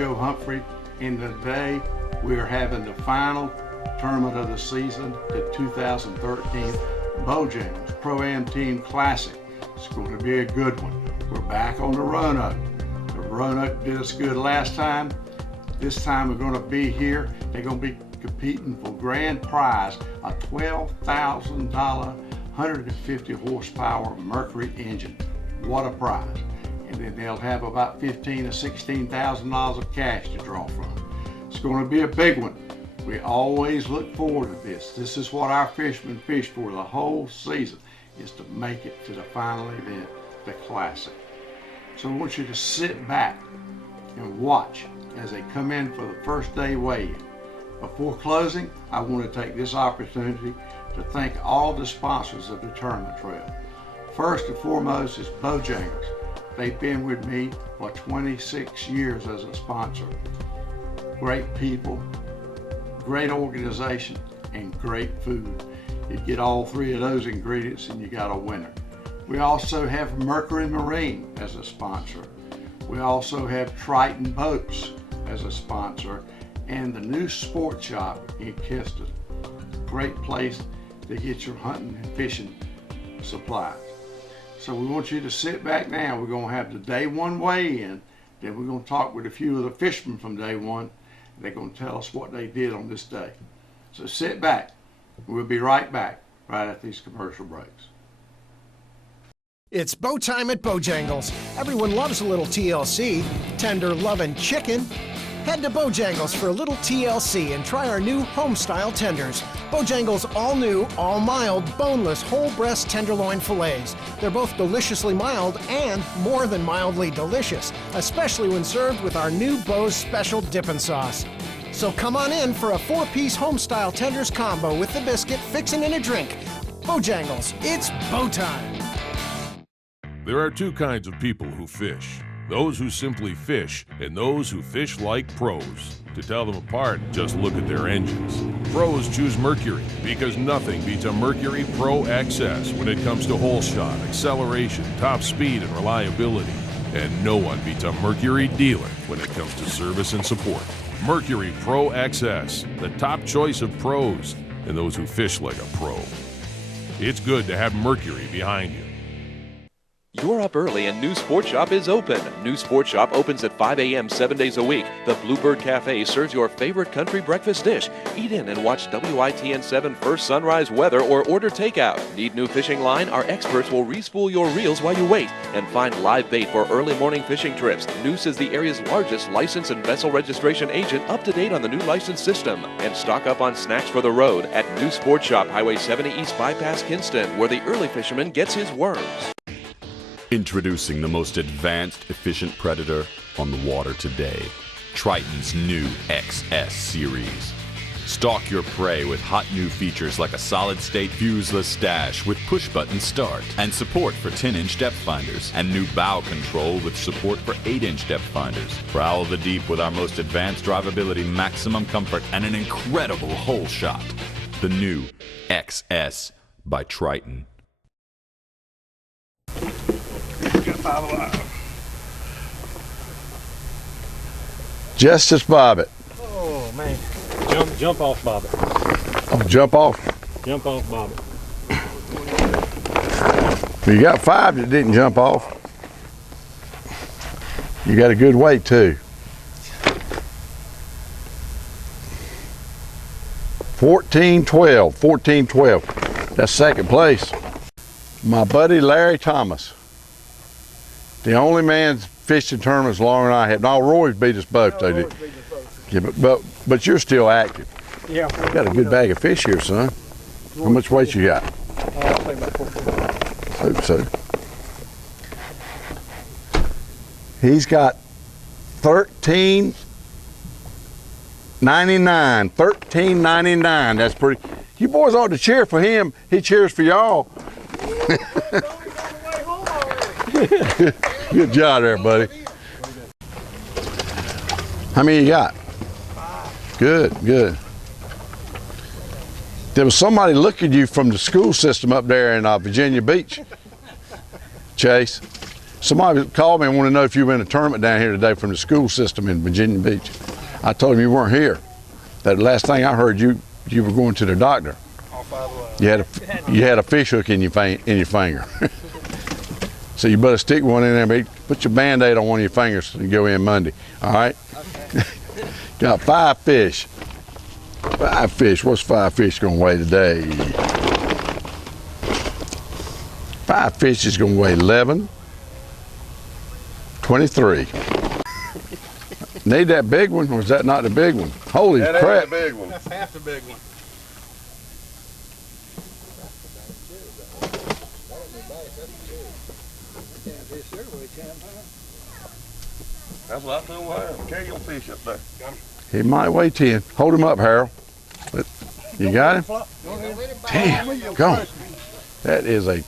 Joe Humphrey, and today we are having the final tournament of the season, the 2013 Bojangles Pro-Am Team Classic. It's going to be a good one. We're back on the Roanoke. The Roanoke did us good last time. This time we're going to be here. They're going to be competing for grand prize, a $12,000 150 horsepower Mercury engine. What a prize. And then they'll have about $15,000 to $16,000 of cash to draw from. It's going to be a big one. We always look forward to this. This is what our fishermen fish for the whole season, is to make it to the final event, the Classic. So I want you to sit back and watch as they come in for the first day weigh-in. Before closing, I want to take this opportunity to thank all the sponsors of the tournament trail. First and foremost is Bojangles. They've been with me for 26 years as a sponsor. Great people, great organization, and great food. You get all three of those ingredients and you got a winner. We also have Mercury Marine as a sponsor. We also have Triton Boats as a sponsor, and the new sports shop in Kinston. Great place to get your hunting and fishing supplies. So we want you to sit back now. We're going to have the day one weigh-in. Then we're going to talk with a few of the fishermen from day one. They're going to tell us what they did on this day. So sit back. We'll be right back right after these commercial breaks. It's bow time at Bojangles. Everyone loves a little TLC, tender lovin' chicken. Head to Bojangles for a little TLC and try our new home-style tenders. Bojangles all-new, all-mild, boneless, whole-breast tenderloin fillets. They're both deliciously mild and more than mildly delicious, especially when served with our new Bo's Special Dippin' Sauce. So come on in for a 4-piece home-style tenders combo with the biscuit, fixin' and a drink. Bojangles, it's bow time. There are two kinds of people who fish. Those who simply fish, and those who fish like pros. To tell them apart, just look at their engines. Pros choose Mercury because nothing beats a Mercury Pro XS when it comes to hole shot, acceleration, top speed, and reliability. And no one beats a Mercury dealer when it comes to service and support. Mercury Pro XS, the top choice of pros and those who fish like a pro. It's good to have Mercury behind you. You're up early and New Sports Shop is open. New Sports Shop opens at 5 a.m. 7 days a week. The Bluebird Cafe serves your favorite country breakfast dish. Eat in and watch WITN 7 First Sunrise Weather or order takeout. Need new fishing line? Our experts will respool your reels while you wait. And find live bait for early morning fishing trips. Noose is the area's largest license and vessel registration agent, up to date on the new license system. And stock up on snacks for the road at New Sports Shop, Highway 70 East Bypass, Kinston, where the early fisherman gets his worms. Introducing the most advanced, efficient predator on the water today, Triton's new XS series. Stalk your prey with hot new features like a solid-state fuseless stash with push-button start and support for 10-inch depth finders, and new bow control with support for 8-inch depth finders. Prowl the deep with our most advanced drivability, maximum comfort, and an incredible hole shot. The new XS by Triton. Justice Bobbitt. Oh man, jump off Bobbitt. Oh, jump off. Jump off Bobbitt. Well, you got 5 that didn't jump off. You got a good weight too. 14-12. That's second place. My buddy Larry Thomas. The only man fished in tournaments longer than I have. No, Roy's beat us both. They did. Yeah, but you're still active. Yeah. You got a good bag of fish here, son. How much weight you got? I'll say about 4 Hope so. He's got 13.99. 13.99. That's pretty. You boys ought to cheer for him. He cheers for y'all. Good job there, buddy. How many you got? 5. Good, good. There was somebody looking at you from the school system up there in Virginia Beach, Chase. Somebody called me and wanted to know if you were in a tournament down here today from the school system in Virginia Beach. I told him you weren't here. That last thing I heard, you were going to the doctor. You had a fish hook in your finger. So you better stick one in there. But put your Band-Aid on one of your fingers and go in Monday. All right. Okay. Got 5 fish. 5 fish. What's 5 fish gonna weigh today? 5 fish is gonna weigh 11. 23. Need that big one, or is that not the big one? Holy crap. That ain't the big one. That's half the big one. That's what I told him. Carry your fish up there. He might weigh 10. Hold him up, Harold. You got him? Damn, go. That is an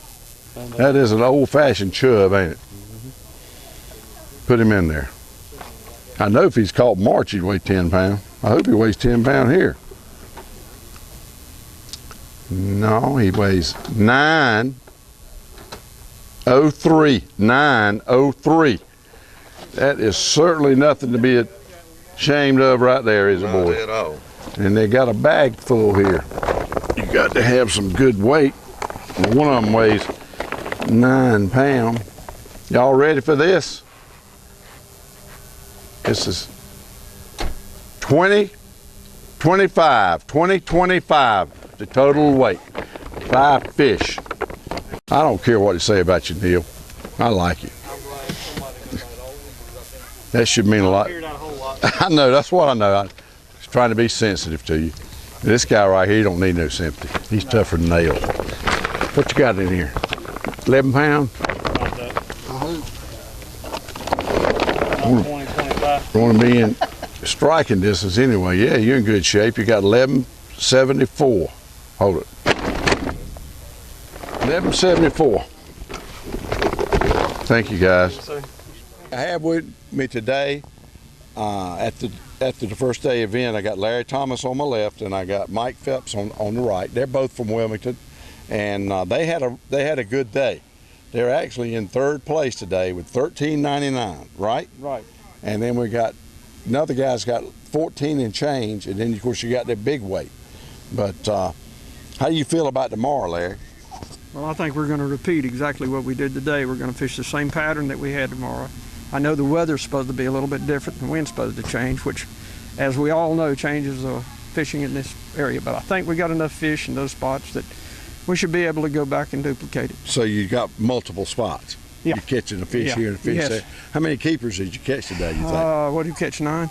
old-fashioned chub, ain't it? Put him in there. I know if he's caught March, he'd weigh 10 pounds. I hope he weighs 10 pounds here. No, he weighs 903. 903. That is certainly nothing to be ashamed of right there, is it, boy? Not at all. And they got a bag full here. You got to have some good weight. And one of them weighs 9 pounds. Y'all ready for this? This is 2025, the total weight. 5 fish. I don't care what they say about you, Neil. I like you. That should mean a lot. I know, that's what I know. I was trying to be sensitive to you. This guy right here, he don't need no sympathy. He's tougher than nails. What you got in here? 11 pounds? Want to be in striking distance anyway. Yeah, you're in good shape. You got 1174. Hold it. 1174. Thank you, guys. I have with me today at the first day event. I got Larry Thomas on my left and I got Mike Phelps on the right. They're both from Wilmington, and they had a good day. They're actually in 3rd place today with $13.99. Right. Right. And then we got another guy's got 14 and change, and then of course you got that big weight. But how do you feel about tomorrow, Larry? Well, I think we're going to repeat exactly what we did today. We're going to fish the same pattern that we had tomorrow. I know the weather's supposed to be a little bit different, the wind's supposed to change, which, as we all know, changes fishing in this area. But I think we got enough fish in those spots that we should be able to go back and duplicate it. So you got multiple spots. Yeah. You're catching a fish here and a fish Yes. there. How many keepers did you catch today, you think? What did you catch, 9?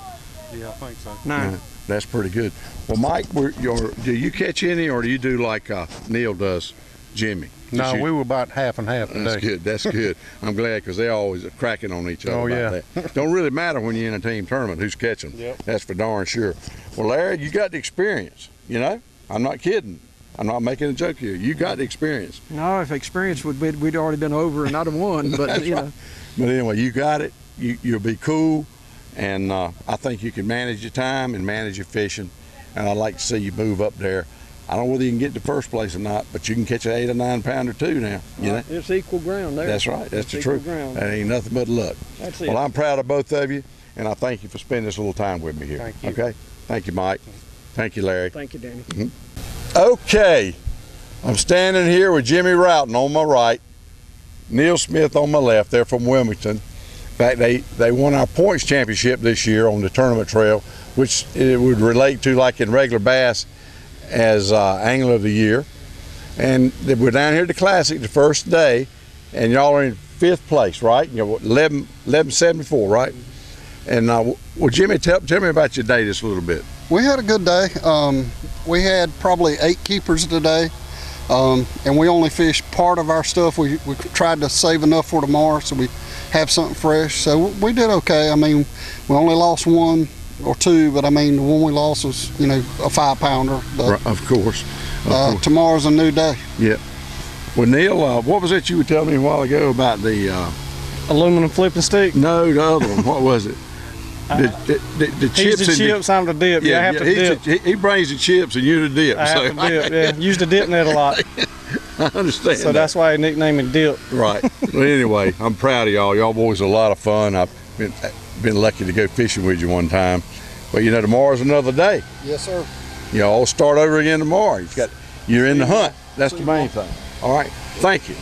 Yeah, I think so. 9. Yeah, that's pretty good. Well, Mike, do you catch any, or do you do like Neil does, Jimmy? No, we were about half and half today. That's good. That's good. I'm glad, because they're always cracking on each other about that. Don't really matter when you're in a team tournament who's catching. Yep. That's for darn sure. Well, Larry, you got the experience. You know, I'm not kidding. I'm not making a joke here. You got the experience. No, if experience we'd already been over and I'd have won. But you know. But anyway, you got it. You'll be cool, and I think you can manage your time and manage your fishing. And I'd like to see you move up there. I don't know whether you can get to first place or not, but you can catch an 8 or 9 pounder too now. You know? It's equal ground there. That's right. That's the truth. Ground. That ain't nothing but luck. That's it. Well, I'm proud of both of you, and I thank you for spending this little time with me here. Thank you. Okay. Thank you, Mike. Thank you, Larry. Thank you, Danny. Okay. I'm standing here with Jimmy Roughton on my right, Neil Smith on my left. They're from Wilmington. In fact, they won our points championship this year on the tournament trail, which it would relate to like in regular bass as Angler of the Year. And we're down here at the Classic the first day, and y'all are in 5th place, right? You know, 1174, right? And well, Jimmy, tell me about your day just a little bit. We had a good day. We had probably 8 keepers today. And we only fished part of our stuff. We tried to save enough for tomorrow so we have something fresh. So we did okay. I mean, we only lost 1 or 2, but I mean, the one we lost was, you know, a 5 pounder. But, of course. Tomorrow's a new day. Yeah. Well, Neil, what was it you were telling me a while ago about the Aluminum flipping stick? No, the other one. What was it? The chips. He's the chips, I'm the dip. Yeah, I have to dip. He brings the chips and you the dip. I have to dip, yeah. Use the dip net a lot. I understand. So that's why I nicknamed it Dip. Right. But anyway, I'm proud of y'all. Y'all boys are a lot of fun. I've been lucky to go fishing with you one time. But you know, tomorrow's another day. Yes, sir. You all start over again tomorrow. You're in the hunt. That's the main thing. All right. Thank you.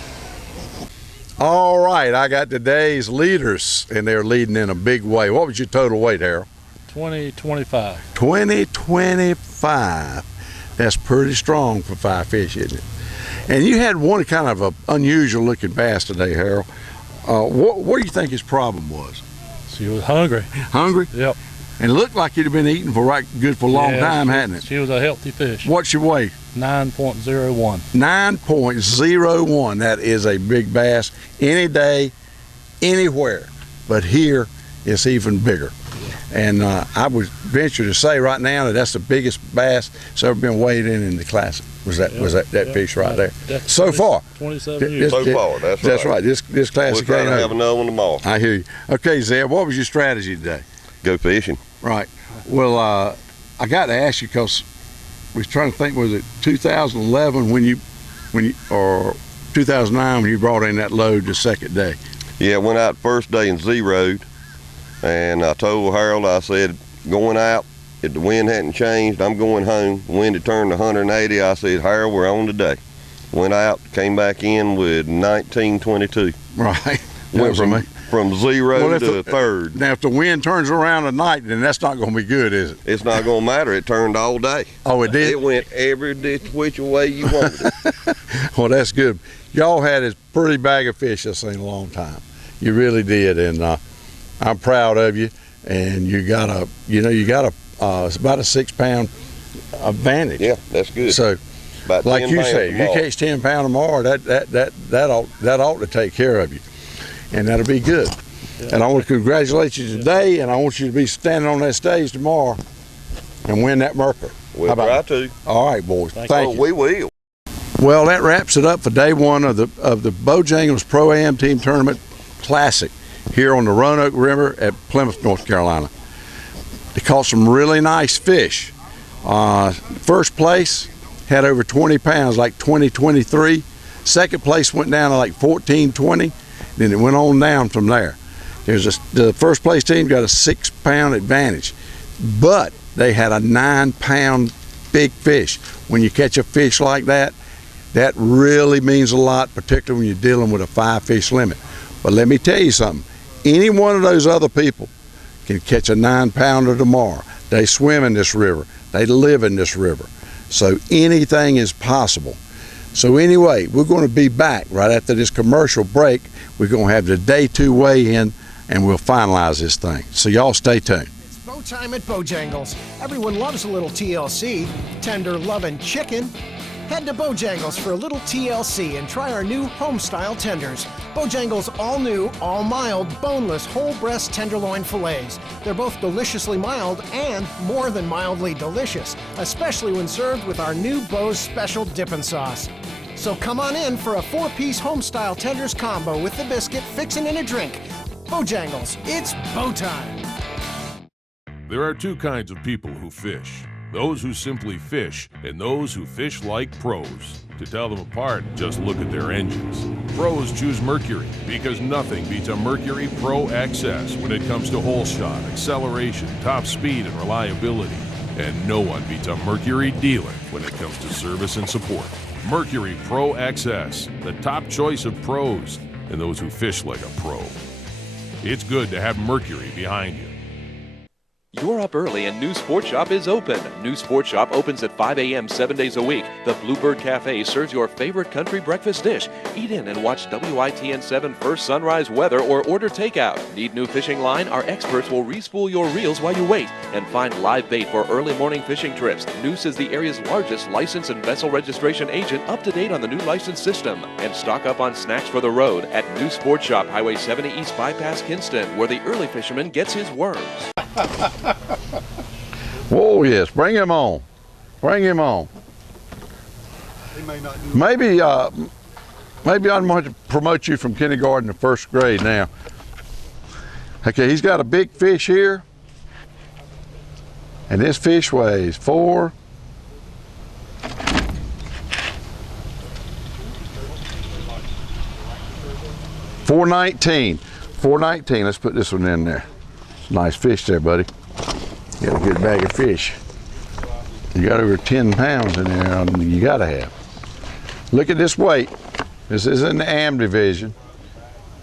All right. I got today's leaders, and they're leading in a big way. What was your total weight, Harold? 2025. 2025. That's pretty strong for 5 fish, isn't it? And you had one kind of a unusual looking bass today, Harold. What do you think his problem was? She was hungry. Hungry? Yep. And it looked like you'd have been eating for good for a long time, hadn't it? She was a healthy fish. What's your weight? 9.01. 9.01. That is a big bass any day, anywhere. But here, it's even bigger. And I would venture to say right now that that's the biggest bass that's ever been weighed in the Classic. Was that fish right there? So far. 27 years. So far, that's right. This Classic We're trying to ain't have over. another one tomorrow. I hear you. Okay, Zeb, what was your strategy today? Go fishing. Right. Well, I got to ask you because we was trying to think, was it 2011 or 2009 when you brought in that load the second day? Yeah, went out first day and zeroed, and I told Harold, I said, going out, if the wind hadn't changed, I'm going home. The wind had turned to 180. I said, Harold, we're on today. Went out, came back in with 1922. Right. Went from zero to third. Now, if the wind turns around at night, then that's not going to be good, is it? It's not going to matter. It turned all day. Oh, it did? It went every which way you wanted it. Well, that's good. Y'all had a pretty bag of fish I've seen in a long time. You really did, and I'm proud of you. And you got it's about a 6-pound advantage. Yeah, that's good. So, About like 10 you pounds say, if you tomorrow. catch 10 pound or more, that ought to take care of you, and that'll be good. Yeah. And I want to congratulate you today, and I want you to be standing on that stage tomorrow and win that Mercury. We'll try to. All right, boys. Thank you. We will. Well, that wraps it up for day one of the Bojangles Pro-Am Team Tournament Classic here on the Roanoke River at Plymouth, North Carolina. They caught some really nice fish. First place had over 20 pounds, like 20-23. Second place went down to like 14-20. Then it went on down from there. The first place team got a 6-pound advantage, but they had a 9-pound big fish. When you catch a fish like that, that really means a lot, particularly when you're dealing with a 5-fish limit. But let me tell you something. Any one of those other people can catch a 9-pounder tomorrow. They swim in this river. They live in this river. So anything is possible. So anyway, we're going to be back right after this commercial break. We're going to have the day 2 weigh-in, and we'll finalize this thing. So y'all stay tuned. It's bow time at Bojangles. Everyone loves a little TLC, tender loving chicken. Head to Bojangles for a little TLC and try our new home-style tenders. Bojangles' all-new, all-mild, boneless, whole breast tenderloin fillets. They're both deliciously mild and more than mildly delicious, especially when served with our new Bo's Special Dippin' Sauce. So come on in for a 4-piece home-style tenders combo with the biscuit, fixin' and a drink. Bojangles, it's bow time. There are 2 kinds of people who fish. Those who simply fish, and those who fish like pros. To tell them apart, just look at their engines. Pros choose Mercury because nothing beats a Mercury Pro XS when it comes to hole shot, acceleration, top speed, and reliability. And no one beats a Mercury dealer when it comes to service and support. Mercury Pro XS, the top choice of pros and those who fish like a pro. It's good to have Mercury behind you. You're up early and New Sport Shop is open. New Sport Shop opens at 5 a.m. 7 days a week. The Bluebird Cafe serves your favorite country breakfast dish. Eat in and watch WITN 7 First Sunrise Weather or order takeout. Need new fishing line? Our experts will respool your reels while you wait. And find live bait for early morning fishing trips. Noose is the area's largest license and vessel registration agent, up to date on the new license system. And stock up on snacks for the road at New Sport Shop, Highway 70 East Bypass, Kinston, where the early fisherman gets his worms. Whoa, yes, bring him on. Bring him on. Maybe I'm going to promote you from kindergarten to 1st grade now. Okay, he's got a big fish here. And this fish weighs 4. 419. 419. Let's put this one in there. Nice fish there, buddy. You got a good bag of fish. You got over 10 pounds in there. You got to have. Look at this weight. This is in the AM division.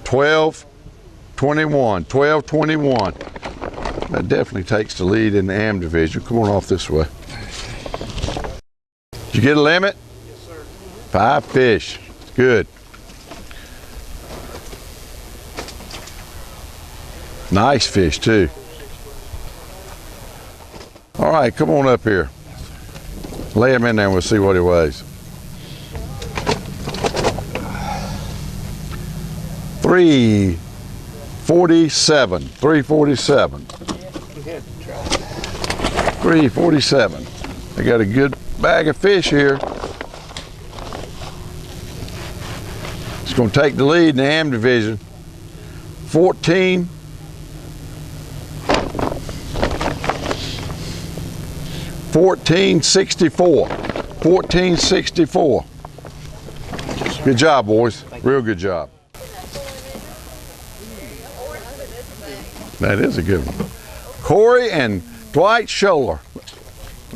1221. 1221. That definitely takes the lead in the AM division. Come on off this way. Did you get a limit? Yes, sir. 5 fish. Good. Nice fish too. All right, come on up here. Lay him in there and we'll see what he weighs. 347. 347. 347. They got a good bag of fish here. It's going to take the lead in the AM division. 14. 1464. 1464. Good job, boys. Real good job. That is a good one. Corey and Dwight Scholler.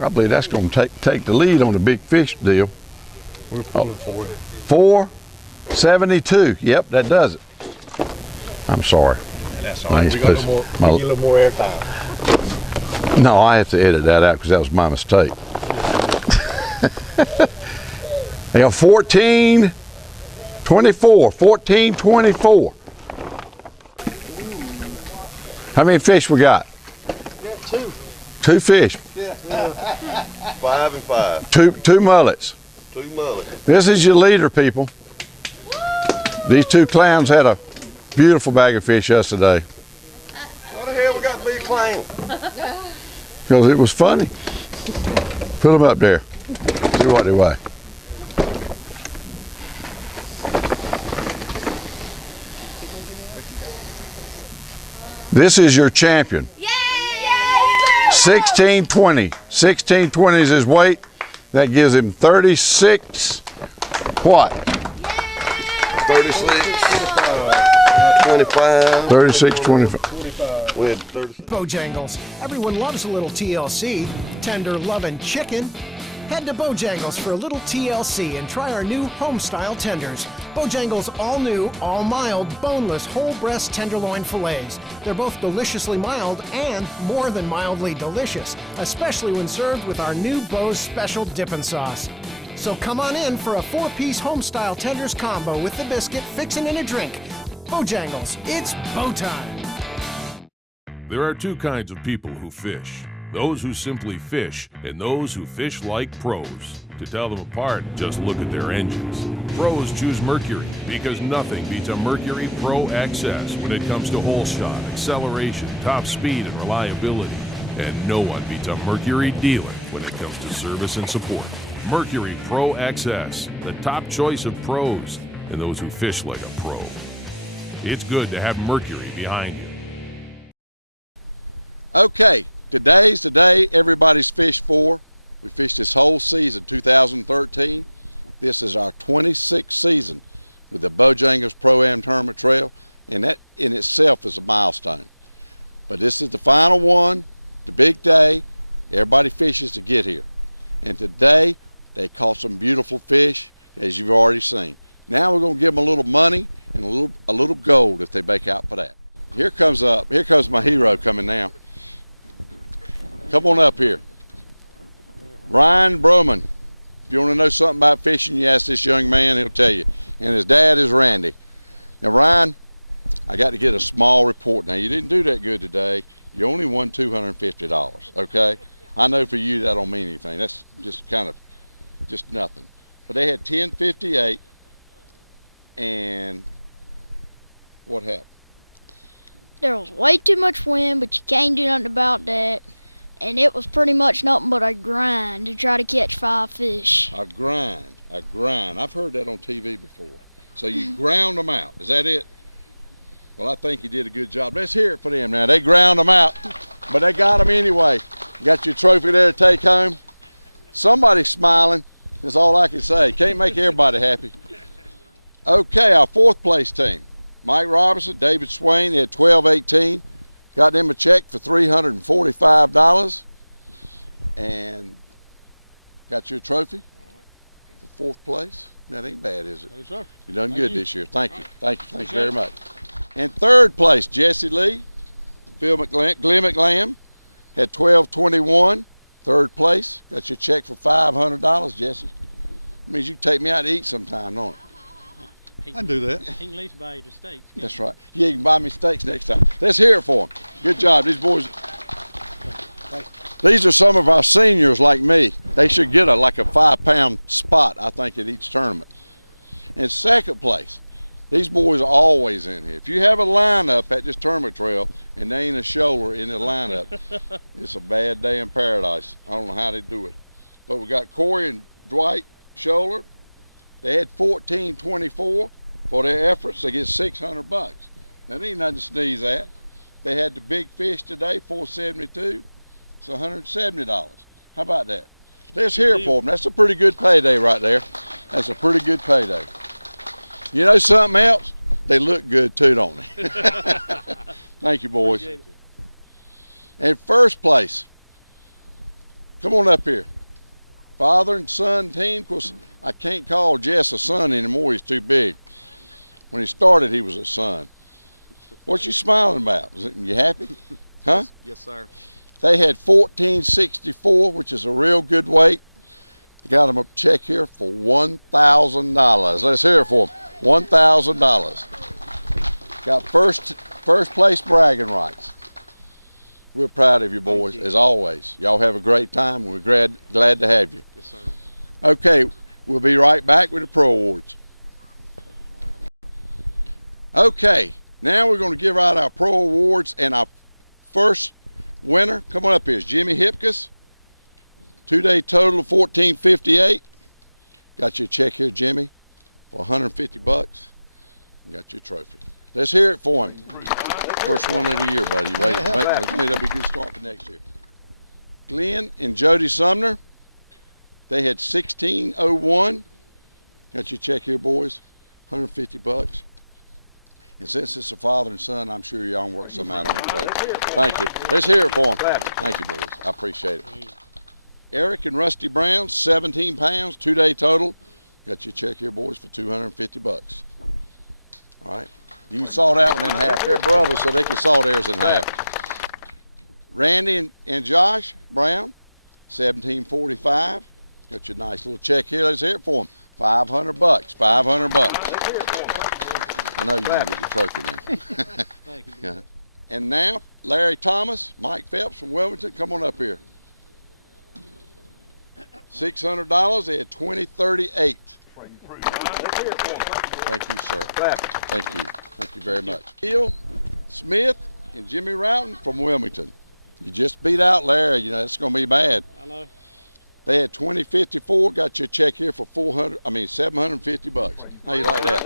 I believe that's going to take the lead on the big fish deal. We're pulling 472. Yep, that does it. I'm sorry. That's all right. We got a little more airtime. No, I have to edit that out because that was my mistake. They have 1424. 1424. How many fish we got? Yeah, 2. 2 fish. Yeah. 5 and 5. Two mullets. 2 mullets. This is your leader, people. These 2 clowns had a beautiful bag of fish yesterday. What the hell we got to be a clown? Because it was funny. Put them up there. See what they weigh. This is your champion. 1620. 1620 is his weight. That gives him 36. What? 36. 25. 36, 25. We had 36. Bojangles. Everyone loves a little TLC. Tender loving chicken. Head to Bojangles for a little TLC and try our new home-style tenders. Bojangles all-new, all-mild, boneless, whole breast tenderloin fillets. They're both deliciously mild and more than mildly delicious, especially when served with our new Bo's special dipping sauce. So come on in for a 4-piece home-style tenders combo with the biscuit, fixin' and a drink. Bojangles, it's Bo time. There are 2 kinds of people who fish. Those who simply fish, and those who fish like pros. To tell them apart, just look at their engines. Pros choose Mercury because nothing beats a Mercury Pro XS when it comes to hole shot, acceleration, top speed, and reliability. And no one beats a Mercury dealer when it comes to service and support. Mercury Pro XS, the top choice of pros and those who fish like a pro. It's good to have Mercury behind you. Okay. Today's the day everybody's fished for. We fished this whole season, 2013. This is our 26th season with the Bojangles Pro-Am Tournament Trail, and that in itself is a milestone. But this is the final one, the big day. Everybody fishes to get here. And today, they caught some beautiful fish, as you've already seen. Now we're going to give them a little money and a little gold if they make out for that. Here comes my hero coming now. Come on up here. Ryan Broman. If you want to know something about fishing, you ask this young man, he'll tell you. And his dad is Randy. Now, Ryan, I got to get a small report. Now, you didn't do that good today. You only won $250, okay? I know for you that don't mean anything. That's just just nothing. But they had 1058, and what happened? There was way too much wind, but you can't do nothing about that. And it was pretty much nothing but a grind to try to catch 5 fish. A grind. I've heard that on TV before. So you ground them out. Is that it? Well, I think you did a good job. Let's hear it for them now. They ground them out, but they got them anyway. You got your trophy there to take home. Somebody's smiling. That's all I can say. Can't make everybody happy. Okay, our 4th place team. Mike Robertson, David Swain, they had 12-18. Got them a check for $345. And got you a trophy for 4th place. That ain't bad, is it? Yes, sir. You done good this year. Thank you. Thank you very much. And 3rd place, Jesse Lee, Glenn McGlam, had 12-21. 3rd place, got you a check for $500, Jesse. Means you can take me out to eat sometime, don't it? I can do that. He can at least buy you the steaks. That's right. Yeah, you can buy me steaks next time. Let's hear it for them. Good job. These boys. These are some of our seniors like me. They should get like a 5-pound spot, I think, at each tournament. And 2nd place, these boys are always in here. If you have a lineup at this tournament trail and there ain't a shoulder in the lineup, it's a bad day in paradise. I don't know how they do it. But we got Corey and Dwight Scholler. They had 14-24 for their efforts. They get $600. That ain't nothing to sneeze at. They had the big fish today, $472. It's $170. How about that? Let's hear it for them. That's a pretty good payday right there. That's a pretty good payday. You know something else? They look good too, don't they? Thank you, boys. And 1st place, come on up here. Father and son team. Of course, I can't call Jess a son anymore. He's too big. When he started, he was a son. What you smiling about? You happy? Huh? Yes, sir. They had 1464, which is a real good weight. They got them a check here for $1,000. Let's hear it for them. $1,000. Got first place bragging rights. We're proud of you boys, as always. Y'all have a great time. We're glad to have you. Yes, sir. Okay, we'll be right back with the Pro Awards. Okay, now we're going to give out our Pro Awards, and our first winner, come on up here, is Jimmy Hipkiss. 2-day total of $14.58. Got you a check here, Jimmy, for $150. Got your trophy. Let's hear it for him. First one of the year, buddy. That'll be a good start for next year. Glenn and Jody Sumner, they had 1601. Got your check here, boys. $150. And since it's a father and son, I'm sure y'all can work some out on it. Thank you. Let's hear it for them. Thank you, boys. I appreciate it. Eric and Rusty Brown, 17 pounds, 2-day total. Got your check here, boys, for $250. All right. You can saw that one in half. They're brothers, so they can saw theirs in half. Randy and Josh Brown, 1745. Got your nice little check here. Let's hear it for them. $500. $500. I know you're going to get your trophy now. Thank you. Yeah. And now, Larry Thomas, Mike Phelps from Wilmington, come on up here. $600. They had 2038. Thank you, sir. Thank you. Thank you very much. Neil Smith and Jimmy Routon from Wilmington. You just beat out Larry. You know, that's going to be bad. I know. They had 2054. Got you a check here for $750. How you like that?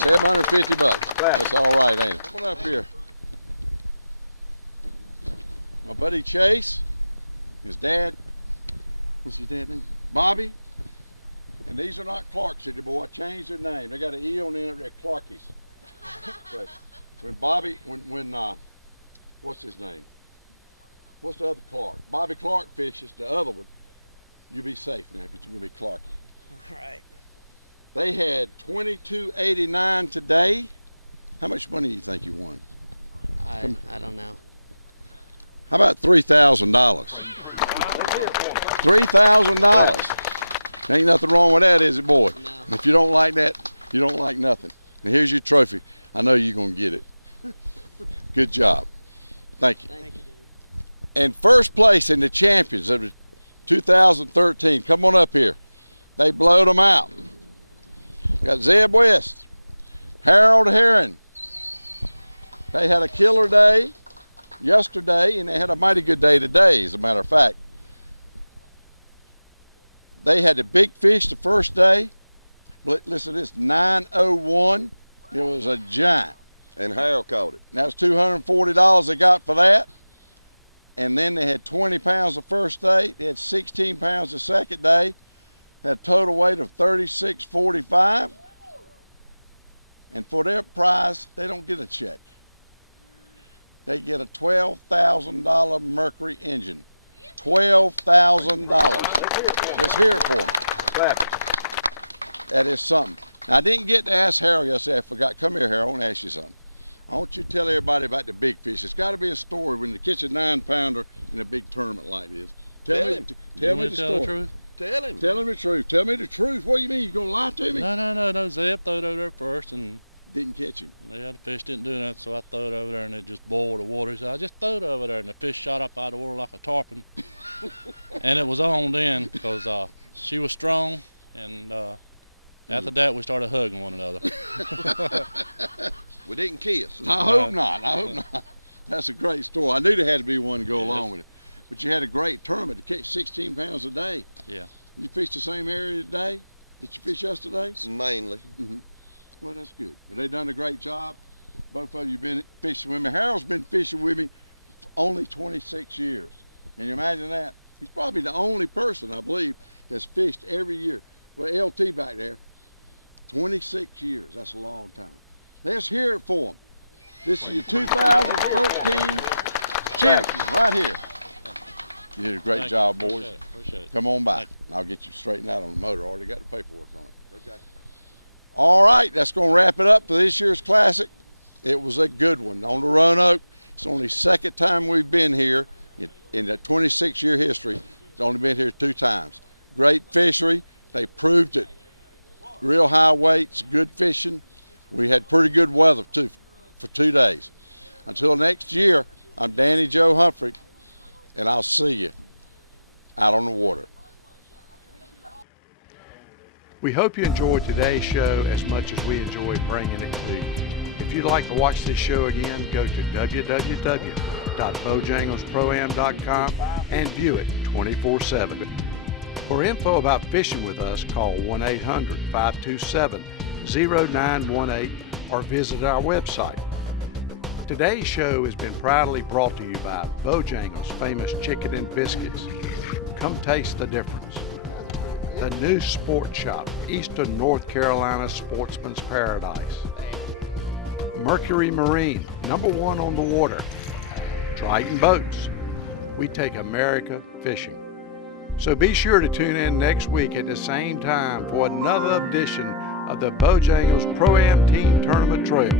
$750. That's all right, ain't it? Come on up here. My buddy Chase, his dad, what's his dad's name? Bobby. And these are not Clarks anymore. I changed their name. They got an E on there. They're Clarkies. So when Bobby, what's his name? What's the other Clark? Bobby Clark fishes the other one. You'll be safe now because you're going to be Clarky. All right. They had $22.89 today. How much money do you think you won? I don't know. How about $3,000? $3,000. Ain't nothing wrong with that, is it, boy? No. If you don't like that, you don't like nothing. And here's your trophy. I know you're going to get it. Good job. Thank you. Thank you. And first place in the champions of 2013. Come on up here. They blowed them out. Got Zeb West, Harold Heron. They had a killer day yesterday, and they had a mighty good day today, as a matter of fact. They had the big fish the first day. Listen to this, 901. It was a giant. And Harold caught it. That was $240 they got for that. And then they had 20 pounds the first day. They had 16 pounds the second day. Had a total weight of 36.45. And for their prize, they don't get a check. They get a $12,000 Mercury engine. $12,000. Let's hear it for them. That is something. Now, I didn't get to ask Harold yesterday. I forgot. Come here, Harold. I want to ask you something. I want you to tell everybody about the big fish. It's got to be a story when you catch a 9-pounder in a big tournament like this. Tell me the story. The truth? Tell him. Tell him the truth. Tell me the truth. What do you mean? You gonna lie to me? No. Zeb threw it over there first and didn't catch him. Yeah, the fish didn't do nothing, so I threw it over there and it just boiled the water. So I just threw it over there and the fish shot up out of the water like a tarpon. And it was on then because she was strong, and after that we started hugging one another. We didn't kiss. I hope not. I hope not. That's a great story. I knew there had to be one to go along with it. But you had a great tournament to catch 16 pounds a day. Yeah. You fished the same area today that you fished yesterday? Mainly. Mm-hmm. Well, that's good. But they done a great job. Both of you been fishing with me. Harold's been fishing with me for only 26 years. Can you imagine that? He's probably the only person, I believe, that's fished every year. Well, LT back there, 26 years. That's a long time. Let's hear it for him. This is your 2013 champion right here. You did a great job, boys. Appreciate it. Come on by. I'll get you straightened out on the motor. Already got the paperwork on it. Okay. All right, that's going to wrap it up for this year's Classic. It was a good one on the Roanoke. It's only the second time we've been here in the 26-year history. It's only been here 2 times. Great fishery. They proved it. Real high weights, good fishing. We had pretty good weather, too, for 2 days. Until next year, I'm Danny Joe Humphrey, and I'll see you out on the water. We hope you enjoyed today's show as much as we enjoyed bringing it to you. If you'd like to watch this show again, go to www.bojanglesproam.com and view it 24/7. For info about fishing with us, call 1-800-527-0918 or visit our website. Today's show has been proudly brought to you by Bojangles' famous chicken and biscuits. Come taste the difference. The new sports shop, Eastern North Carolina Sportsman's Paradise. Mercury Marine, #1 on the water. Triton Boats. We take America fishing. So be sure to tune in next week at the same time for another edition of the Bojangles Pro-Am Team Tournament Trail.